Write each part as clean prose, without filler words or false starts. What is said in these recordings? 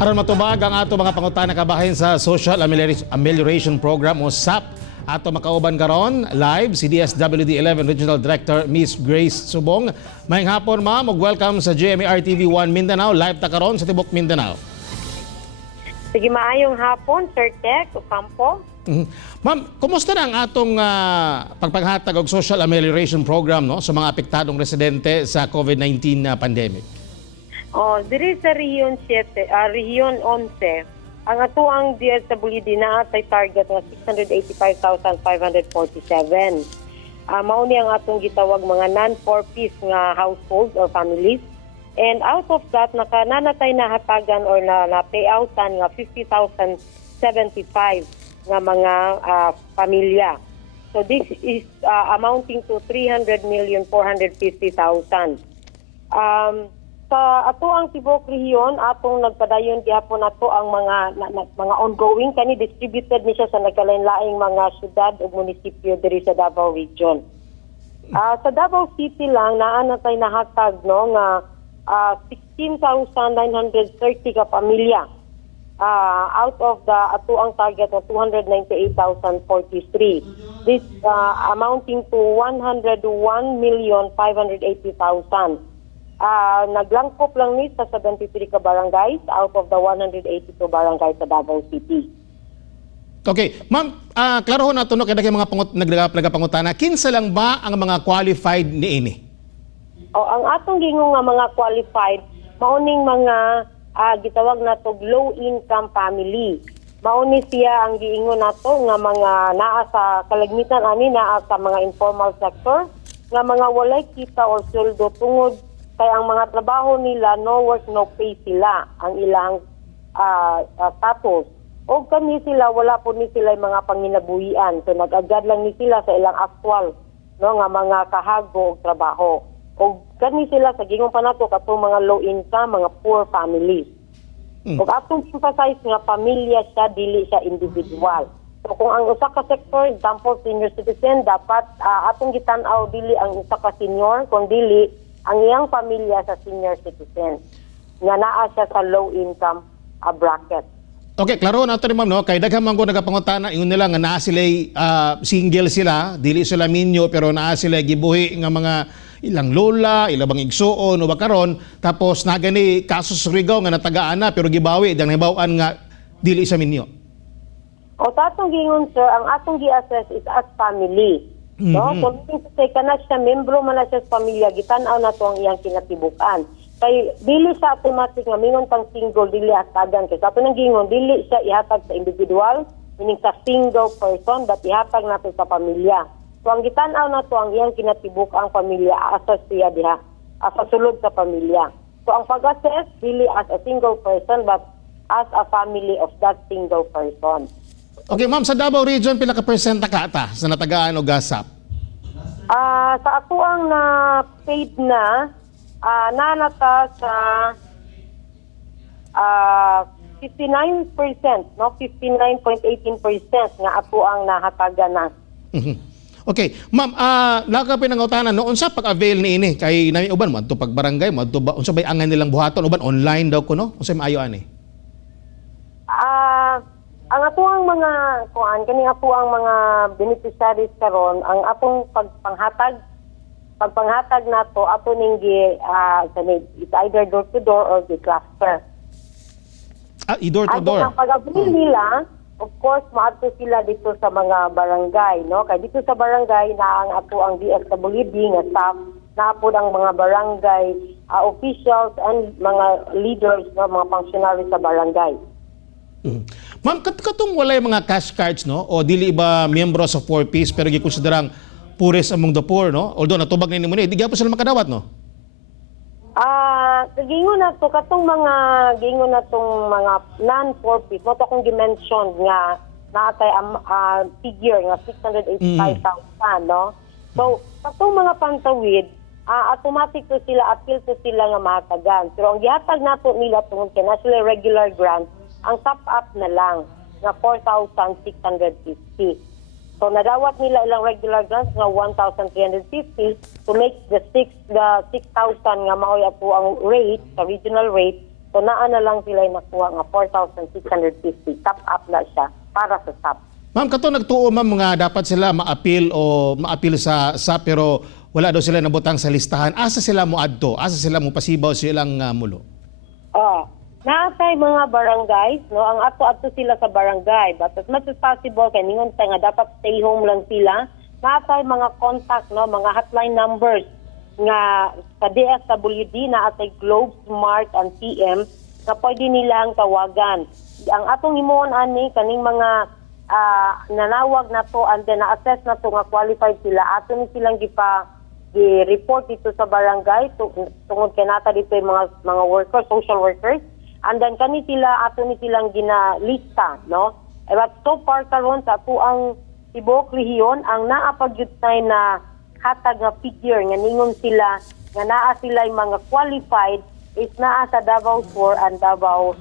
Aron matubag ang ato mga pangutana kabahin sa Social Amelioration Program o SAP. Ato makauban karon live si DSWD 11 Regional Director Miss Grace Subong. Maayong hapon ma'am ug welcome sa GMAR TV1 Mindanao. Live ta karon sa tibok Mindanao. Sige, maayong hapon, Sir Tek, Ocampo. Ma'am, kumusta na ang atong pagpanghatag og Social Amelioration Program no sa mga apektadong residente sa COVID-19 pandemic? Diri sa Region 11, ang atuang DSWD na atay target nga 685,547. Mao ni ang atong gitawag mga non-4Ps nga households or families. And out of that, nanatay na hatagan or na-payoutan nga 50,075 nga mga pamilya. So this is amounting to 300,450,000. Sa ato ang tibok rehiyon, atong nagpadayon gihapon nato ang mga ongoing kani distributed ni siya sa nagkalain-laing mga syudad ug munisipyo diri sa Davao Region. Sa Davao City lang naanatay nahatag no nga 16,930 ka pamilya. Out of the atuang target na 298,043. This amounting to 101,580,000. Naglangkop lang ni sa 73 ka barangays out of the 182 barangays sa Davao City. Okay, ma'am, klarohon nato no kay mga nagapangutana, kinsa lang ba ang mga qualified niini? Ang atong gingon nga mga qualified mauning mga gitawag nato low income family. Mauni siya ang giingon nato nga mga naa sa kalagmitan ani naa sa mga informal sector nga mga walay kita or sweldo tungod kay ang mga trabaho nila no work no pay sila ang ilang status. O kani sila wala po ni sila mga panginabuhian. So nag-agad lang ni sila sa ilang actual no nga mga kahago og trabaho. O kani sila sa gingon pa nato katong mga low income, mga poor families. Ug atong emphasize nga pamilya siya dili siya individual. So kung ang usa ka sector, example senior citizen, dapat atong gitan-aw dili ang usa ka senior, kung dili ang iyang pamilya sa senior citizen nga naa siya sa low income bracket. Okay, klaro na ito rin ma'am, no? Kay daghang man ko nagapangutana, yun nila nga naa sila single sila, dili sila minyo, pero naa sila gibuhi nga mga ilang lola, ilang bang igsuon o bakaron, tapos nagani kaso sa Surigao nga natagaan na, pero gibawi, dang nabawaan nga dili sa minyo. O tatong gingon sir, ang atong gi-assess is as family. No? So, say ka na siya, membro man na siya sa pamilya, gitan-aw na to ang iyang kinatibukan. Kay dili sa automatic nga mingon pang single dili hatagan kay sa nang gingon dili siya ihatag sa individual meaning sa single person but ihatag nato sa pamilya. So ang gitan-aw nato ang iyang kinatibuk ang pamilya asas siya diha sa sulod sa pamilya. So ang pag-assess dili as a single person but as a family of that single person. Okay ma'am, sa Davao Region pila ka percent ka ata sa natagaan o gasap? Sa ato ang na paid na nanata sa 59%, no? 59.18% nga ato ang nahatagan na. Okay, ma'am, laka pinangutanan no unsa pag-avail niini kay nami uban mo adto pag barangay mo adto ba unsa bay angan nilang buhaton uban online daw ko no? Unsa maayo ani? Ang ato ang mga kuan kani ato ang mga beneficiaries karon ang atong pagpanghatag nato ato ning it's either door to door or the cluster. Door to door. Ang pag-avail nila, of course, maadto sila dito sa mga barangay, no? Kay dito sa barangay na ang ato ang DSWD nga staff, naapod ang mga barangay officials and mga leaders, no, mga functionaries sa barangay. Ma'am, katong walay mga cash cards no o dili ba miyembro sa 4Ps pero gikonsiderang poorest among the poor no? Although natubag ni mo ni, di gyapon sila makadawat no? Gingon na to katong mga gingon na tong mga non-4Ps mo to akong dimension nga naatay figure nga 685,000 no. So katong mga pantawid automatic to sila appeal to sila nga mahatagan. Pero ang gihatag nato nila tungod kay national regular grant ang top up na lang nga 4,650. So nadawat nila ilang regular grants nga 1,350 to make the 6,000 nga maoy ato ang rate, sa regional rate So naa na lang sila nakuha nga 4,650. Top up na siya para sa SAP. Ma'am, kato nagtuo ma'am nga dapat sila ma-appeal o ma-appeal sa SAP pero wala daw sila nabutang sa listahan. Asa sila mo adto? Asa sila mo pasibaw silang mulo? Naasay mga barangays, no? Ang ato sila sa barangay. But as much as possible, kaya ningon tayo nga dapat stay home lang sila. Naasay mga contact, no? Mga hotline numbers nga sa DSWD na atay Globe, Smart, and TM na pwede nilang tawagan. Ang atong himuon ani kaning mga nanawag na to and then na-assess na to nga qualified sila, ato ni silang gi-report dito sa barangay tungod kay nata dito yung mga workers, social workers, and then kani sila ato ni silang ginalista, no? But so far karon sa ato ang tibuok rehiyon ang naapagyutay na hatag nga figure nga ningon sila nga naa sila yung mga qualified is naa sa Davao Sur and Davao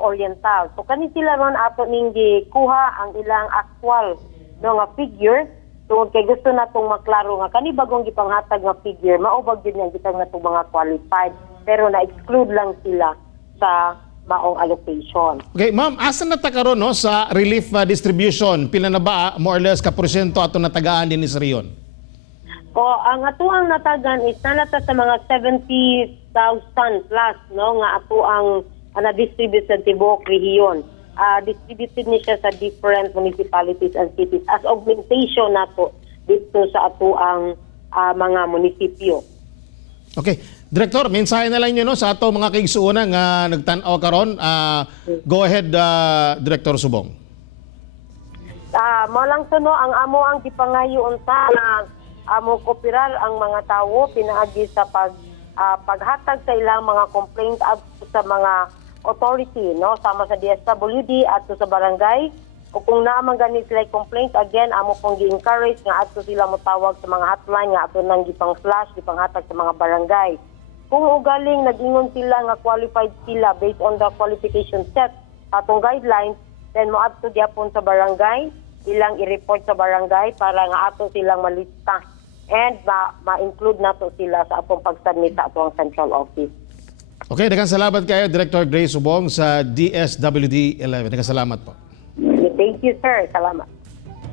Oriental. So kani sila ron ato ning gikuha ang ilang actual no nga figure tungod kay gusto natong maklaro nga kani bagong gipanghatag nga figure maubag gyud nga gitang natong mga qualified pero na-exclude lang sila sa maong allocation. Okay, ma'am, asa na ta karon no sa relief distribution? Pila na ba more or less ka porsyento ato natagaan din sa riyon? Ang atuang natagan is nalata sa mga 70,000 plus no nga ato ang na-distribute sa tibuok rehiyon. Distributed ni siya sa different municipalities and cities as augmentation nato dito sa ato ang mga munisipyo. Okay. Director, mensahe na lang nyo no, sa ato mga kaigsuuna nga nagtanaw karon. Go ahead, Director Subong. Mo lang no, ang amo ang gipangayo unta na amo kooperar ang mga tawo pinaagi sa paghatag sa ilang mga complaint sa mga authority, no, sama sa DSWD at sa barangay. O kung naman ganit sila complaint, again, amo pong gi-encourage nga ato sila motawag sa mga hotline nga ato nang gipang-flash, gipanghatag sa mga barangay. Kung ugaling nag-ingon sila nga qualified sila based on the qualification set atong guidelines, then mo ato gyapon sa barangay, ilang i-report sa barangay para nga ato silang malista and ma-include nato sila sa atong pag-submit sa atong central office. Okay, daghang salamat kayo, Director Grace Subong sa DSWD 11. Daghang salamat po. Thank you, sir. Salamat.